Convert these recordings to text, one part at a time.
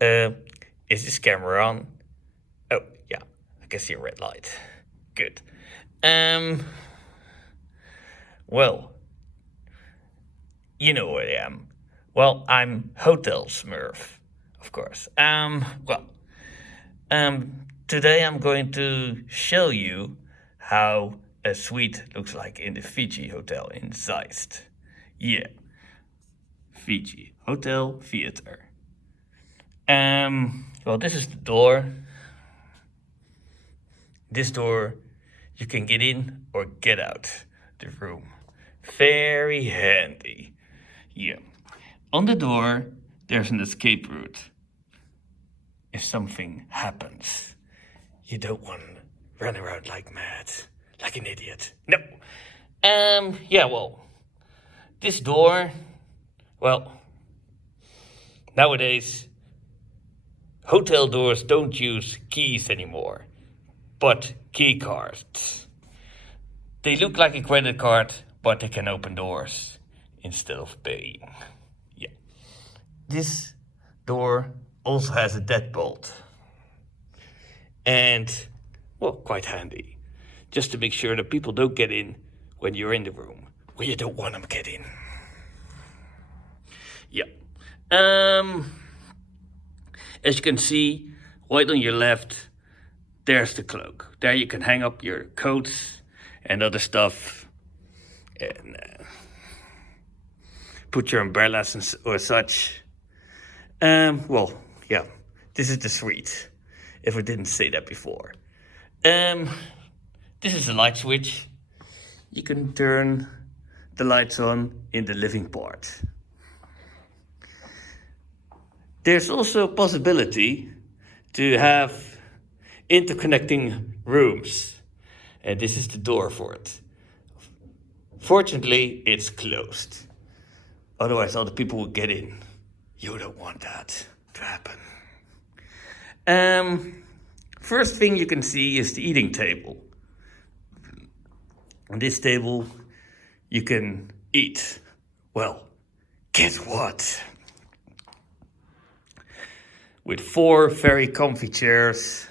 Uh, is this camera on? Oh, yeah, I can see a red light. Good. Um, well, you know who I am. Well, I'm Hotelsmurf, of course. Today I'm going to show you how a suite looks like in the Figi Hotel in Zeist. Yeah, Figi Hotel Theater. Well, this is the door. This door, you can get in or get out the room. Very handy. Yeah. On the door, there's an escape route. If something happens, you don't want to run around like mad, like an idiot. No. Yeah, well, this door, well, nowadays, hotel doors don't use keys anymore, but key cards. They look like a credit card, but they can open doors instead of paying. Yeah. This door also has a deadbolt. And, well, quite handy. Just to make sure that people don't get in when you're in the room, where you don't want them to get in. Yeah. As you can see, right on your left, there's the cloak. There you can hang up your coats and other stuff, and put your umbrellas or such. Well, yeah, this is the suite, if I didn't say that before. This is a light switch. You can turn the lights on in the living part. There's also a possibility to have interconnecting rooms, and this is the door for it. Fortunately, it's closed. Otherwise, other people will get in. You don't want that to happen. First thing you can see is the eating table. On this table, you can eat. Well, guess what? With 4 very comfy chairs,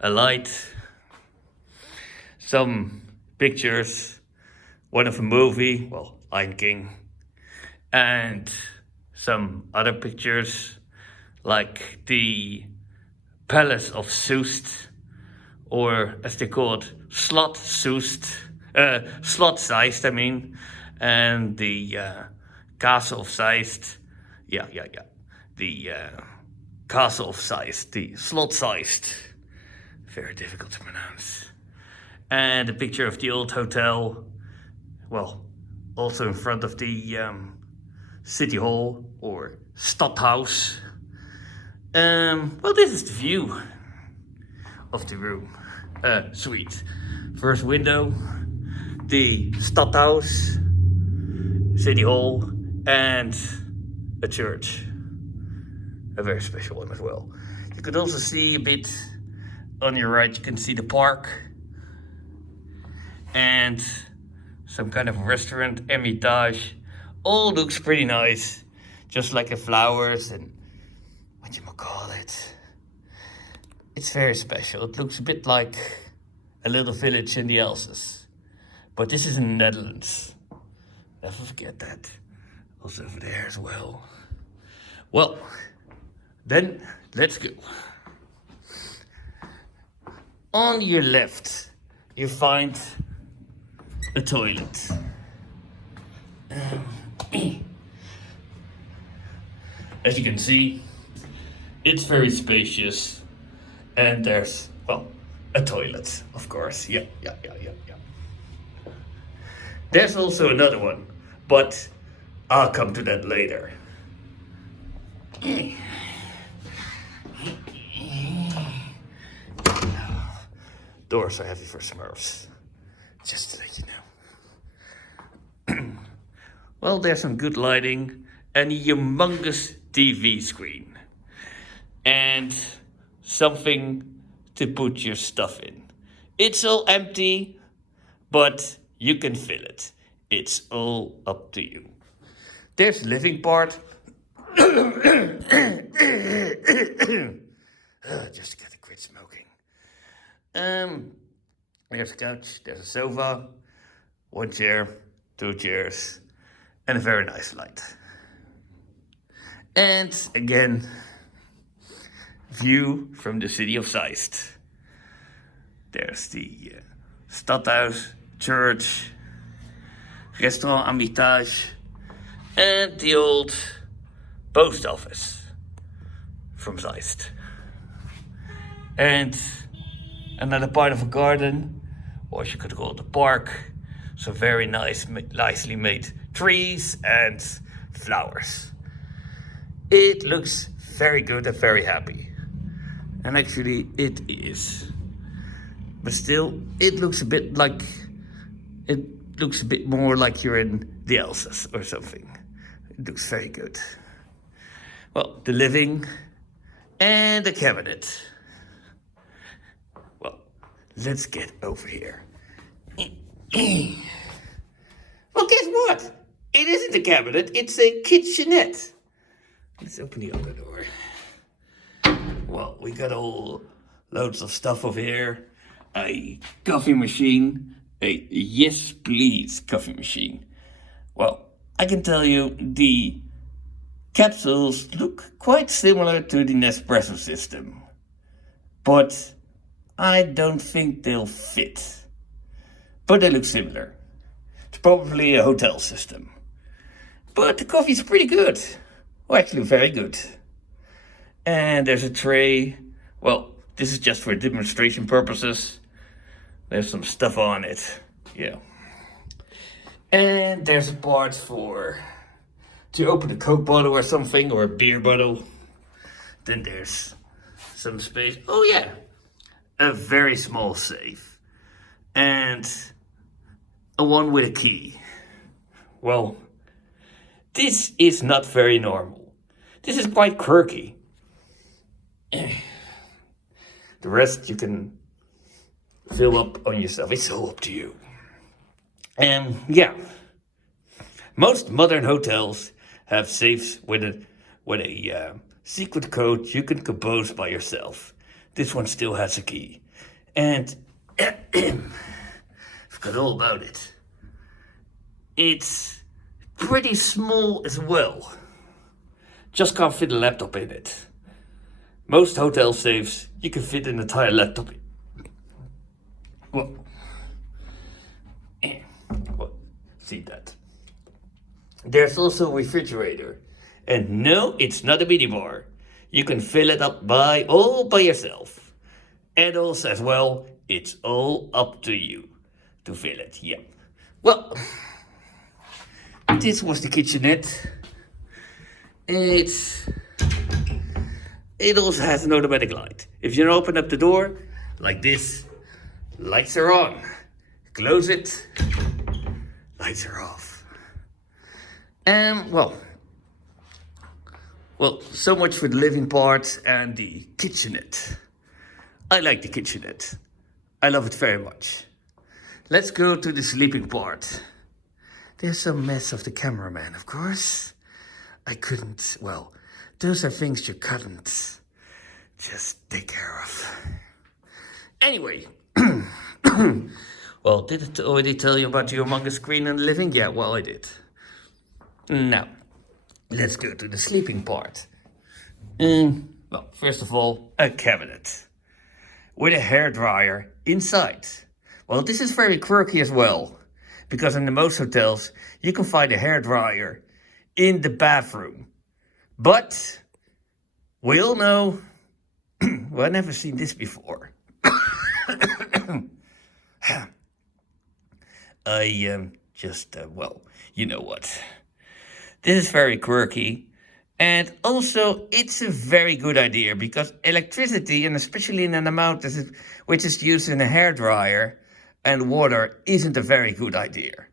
a light, some pictures, one of a movie, well, Lion King, and some other pictures like the Palace of Zeist, or as they call it, Slot Zeist, Zeist, I mean, and the Castle of Zeist, yeah, the Castle of Zeist, the Slot Zeist, very difficult to pronounce, and a picture of the old hotel, well, also in front of the City Hall or Stadhuis. Well, this is the view of the room, suite. First window, the Stadhuis, City Hall, and a church. A very special one as well. You could also see a bit on your right, you can see the park and some kind of restaurant, Hermitage. All looks pretty nice, just like the flowers and what you call it. It's very special. It looks a bit like a little village in the Elsass. But this is in the Netherlands. Never forget that. Also over there as well. Well, then let's go. On your left, you find a toilet. As you can see, it's very spacious, and there's, well, a toilet, of course. Yeah. There's also another one, but I'll come to that later. Doors are heavy for Smurfs, just to let you know. Well, there's some good lighting and a humongous TV screen. And something to put your stuff in. It's all empty, but you can fill it. It's all up to you. There's the living part. Just gotta quit smoking. There's a couch, there's a sofa, one chair, two chairs, and a very nice light. And again, view from the city of Zeist. There's the Stadhuis, church, restaurant Armitage, and the old post office from Zeist. And another part of a garden, or you could call it a park. So very nicely made trees and flowers. It looks very good and very happy. And actually it is. But still, it looks a bit more like you're in the Alsace or something. It looks very good. Well, the living and the cabinet. Well, let's get over here. Well, guess what? It isn't a cabinet, it's a kitchenette. Let's open the other door. Well, we got all loads of stuff over here. A coffee machine, a yes please coffee machine. Well, I can tell you the capsules look quite similar to the Nespresso system, but I don't think they'll fit. But they look similar. It's probably a hotel system. But the coffee's pretty good. Well, actually very good. And there's a tray. Well, this is just for demonstration purposes. There's some stuff on it. Yeah. And there's a part to open a Coke bottle or something, or a beer bottle. Then there's some space. Oh yeah. A very small safe. And a one with a key. Well, this is not very normal. This is quite quirky. The rest you can fill up on yourself. It's all up to you. And yeah, most modern hotels have safes with a secret code you can compose by yourself. This one still has a key. And forgot all about it. It's pretty small as well. Just can't fit a laptop in it. Most hotel safes, you can fit an entire laptop in. Well, see that. There's also a refrigerator. And no, it's not a mini bar. You can fill it up all by yourself. And also as well, it's all up to you to fill it. Yeah. Well, this was the kitchenette. It also has an automatic light. If you open up the door like this, lights are on. Close it, lights are off. And well, so much for the living part and the kitchenette. I like the kitchenette. I love it very much. Let's go to the sleeping part. There's some mess of the cameraman, of course. Those are things you couldn't just take care of. Anyway, well, did it already tell you about the humongous screen and the living? Yeah, well, I did. Now, let's go to the sleeping part. Well, first of all, a cabinet with a hairdryer inside. Well, this is very quirky as well, because in the most hotels, you can find a hairdryer in the bathroom. But we all know, well, I've never seen this before. You know what? This is very quirky. And also, it's a very good idea because electricity, and especially in an amount which is used in a hairdryer and water, isn't a very good idea.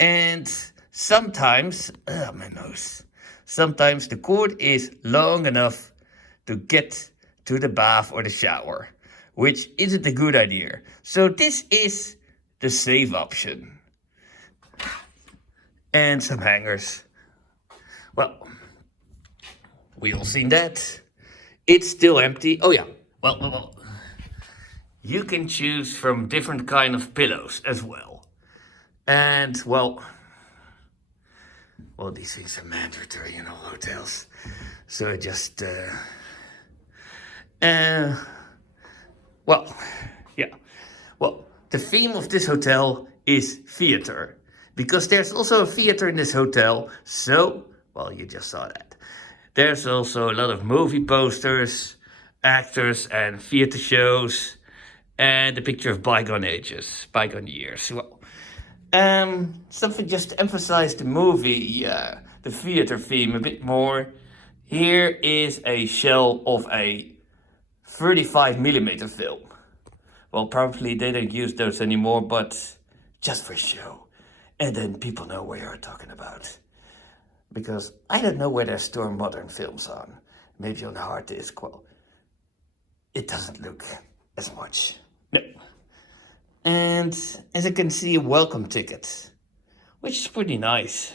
And sometimes, my nose. Sometimes the cord is long enough to get to the bath or the shower, which isn't a good idea. So this is the safe option. And some hangers. Well, we all seen that. It's still empty. Oh yeah. Well. You can choose from different kind of pillows as well. And well, these things are mandatory in all hotels. So just well, yeah. Well, the theme of this hotel is theater. Because there's also a theater in this hotel. So, well, you just saw that. There's also a lot of movie posters, actors, and theater shows. And a picture of bygone ages, bygone years. Well, something just to emphasize the movie, the theater theme a bit more. Here is a shell of a 35mm film. Well, probably they don't use those anymore, but just for show. And then people know what you're talking about. Because I don't know where they store modern films on. Maybe on the hard disk. Well, it doesn't look as much. No. And as you can see, a welcome ticket, which is pretty nice.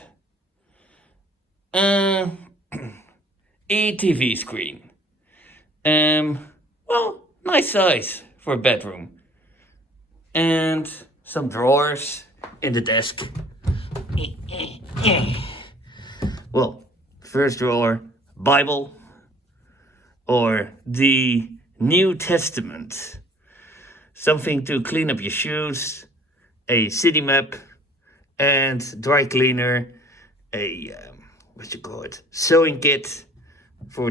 A TV screen. Well, nice size for a bedroom. And some drawers in the desk. Well, first drawer, Bible, or the New Testament. Something to clean up your shoes, a city map, and dry cleaner, a, what you call it, sewing kit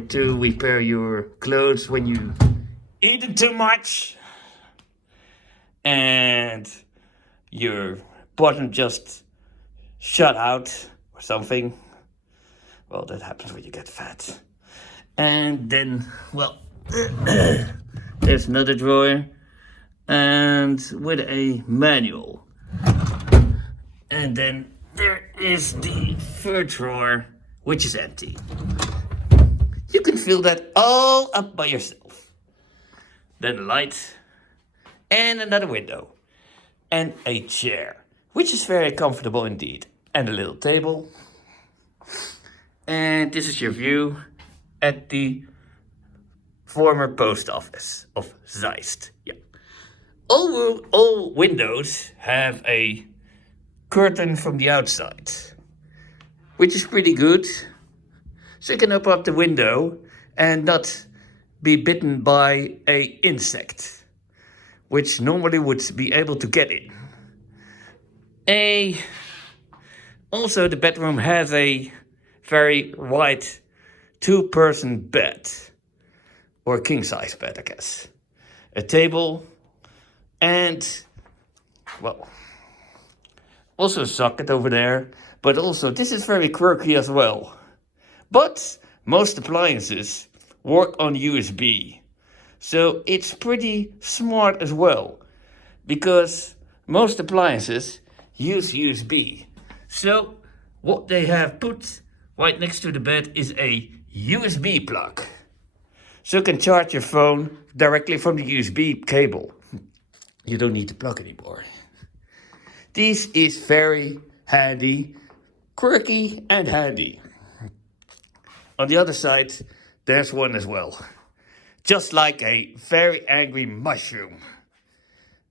to repair your clothes when you eat too much, and your bottom just shut out or something. Well, that happens when you get fat. And then, well, there's another drawer. And with a manual. And then there is the third drawer, which is empty. You can fill that all up by yourself. Then a light, and another window, and a chair, which is very comfortable indeed. And a little table. And this is your view at the former post office of Zeist. Yeah. All windows have a curtain from the outside, which is pretty good. So you can open up the window and not be bitten by an insect, which normally would be able to get in. Also, the bedroom has a very wide 2-person bed, or king-size bed, I guess. A table. And, well, also a socket over there. But also, this is very quirky as well. But most appliances work on USB. So it's pretty smart as well. Because most appliances use USB. So what they have put right next to the bed is a USB plug. So you can charge your phone directly from the USB cable. You don't need the plug anymore. This is very handy, quirky and handy. On the other side, there's one as well. Just like a very angry mushroom.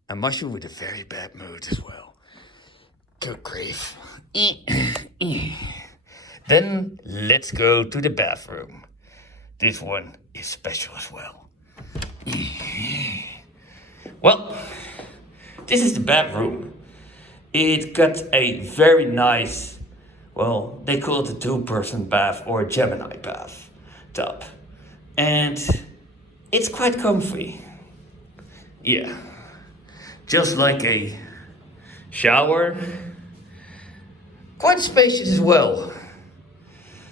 A mushroom with a very bad mood as well. Good grief. Then let's go to the bathroom. This one is special as well. Well, this is the bathroom. It got a very nice, well, they call it a 2-person bath or a Gemini bath tub. And it's quite comfy. Yeah. Just like a shower. Quite spacious as well.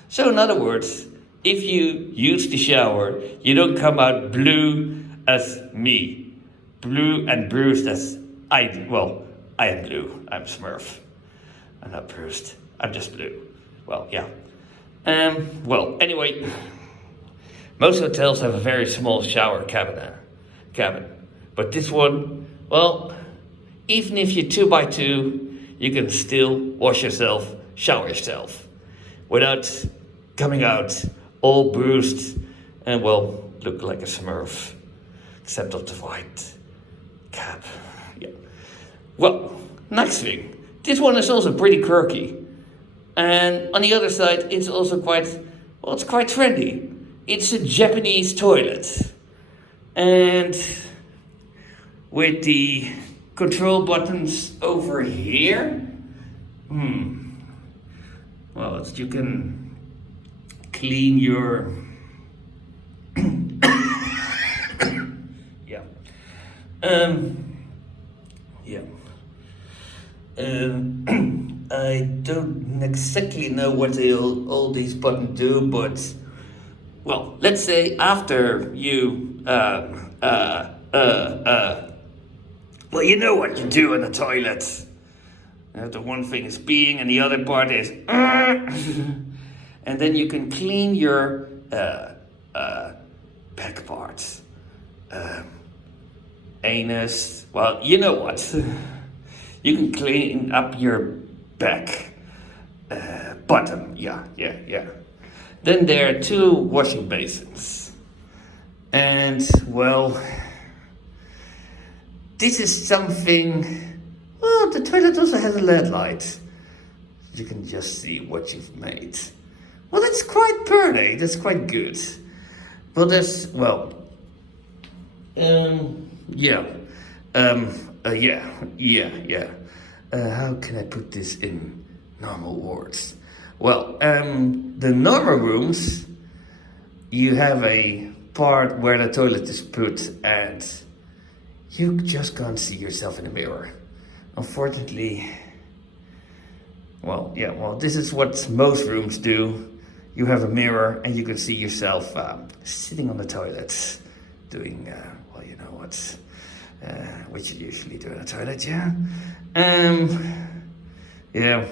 So in other words, if you use the shower, you don't come out blue as me. Blue and bruised as I am blue. I'm Smurf. I'm not bruised. I'm just blue. Well, yeah. Well, anyway, most hotels have a very small shower cabin. But this one, well, even if you're 2x2, you can still wash yourself, shower yourself, without coming out all bruised and, well, look like a Smurf, except of the white cap. Yeah. Well, next thing. This one is also pretty quirky. And on the other side, it's also it's quite trendy. It's a Japanese toilet. And with the control buttons over here, well, you can clean your, yeah, yeah. I don't exactly know what all these buttons do, but, well, let's say after you, well, you know what you do in the toilet. The one thing is peeing and the other part is, and then you can clean your back parts, anus. Well, you know what? You can clean up your back bottom. Yeah. Then there are 2 washing basins, and well, this is something. Well, the toilet also has a LED light. You can just see what you've made. Well, that's quite pretty. That's quite good. But there's, well, yeah. How can I put this in normal words? Well, the normal rooms, you have a part where the toilet is put and you just can't see yourself in the mirror. Unfortunately, well, this is what most rooms do. You have a mirror and you can see yourself sitting on the toilet doing, well, you know what you usually do in a toilet, yeah? Yeah,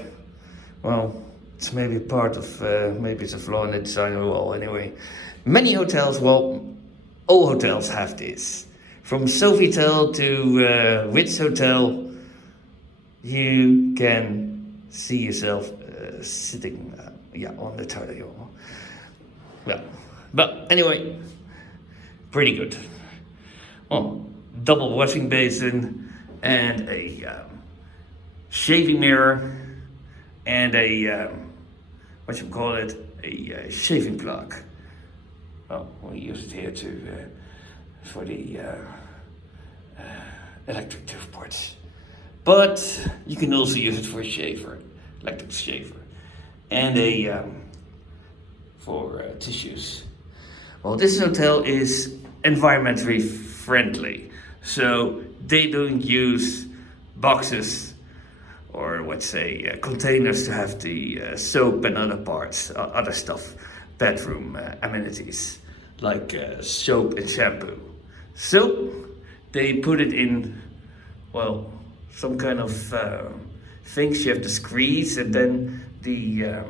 well, it's maybe part of, maybe it's a flaw in the design. Well, anyway, many hotels, well, all hotels have this. From Sofitel to Ritz Hotel, you can see yourself sitting on the toilet. Well, but anyway, pretty good. Well, double washing basin and a shaving mirror and a a shaving plug. Well, we use it here for the electric toothbrush. But you can also use it for a shaver, electric shaver, and a for tissues. Well, this hotel is environmentally friendly, so they don't use boxes or let's say containers to have the soap and other parts, other stuff, bedroom amenities like soap and shampoo. So they put it in, well, some kind of things you have to squeeze and then the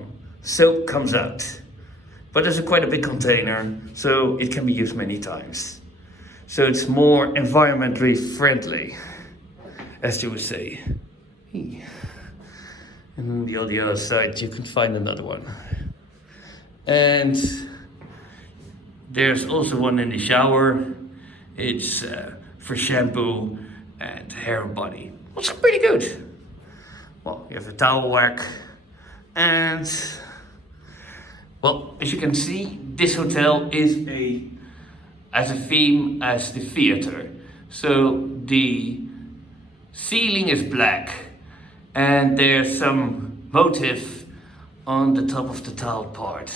soap comes out. But there's quite a big container, so it can be used many times. So it's more environmentally friendly, as you would say. And on the other side you can find another one. And there's also one in the shower. It's for shampoo and hair and body. It's pretty good. Well, you have the towel rack, and well, as you can see, this hotel is as a theme as the theater. So the ceiling is black, and there's some motif on the top of the tile part.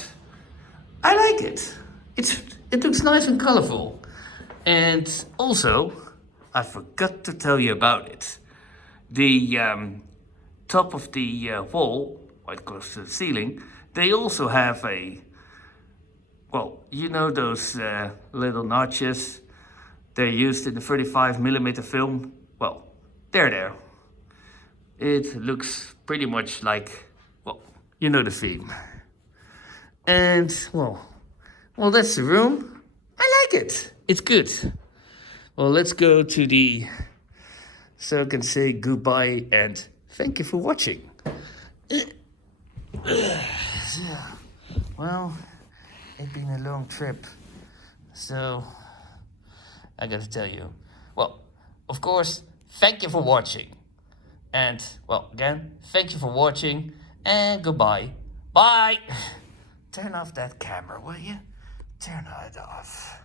I like it. It looks nice and colorful. And also, I forgot to tell you about it. The top of the wall, quite close to the ceiling, they also have well, you know those little notches? They're used in the 35mm film. Well, they're there. It looks pretty much like, well, you know the theme. And, well, that's the room. I like it. It's good. Well, let's go to so I can say goodbye and thank you for watching. Well, it's been a long trip. So, I gotta tell you, well, of course, thank you for watching. And, well, again, thank you for watching, and goodbye. Bye! Turn off that camera, will you? Turn it off.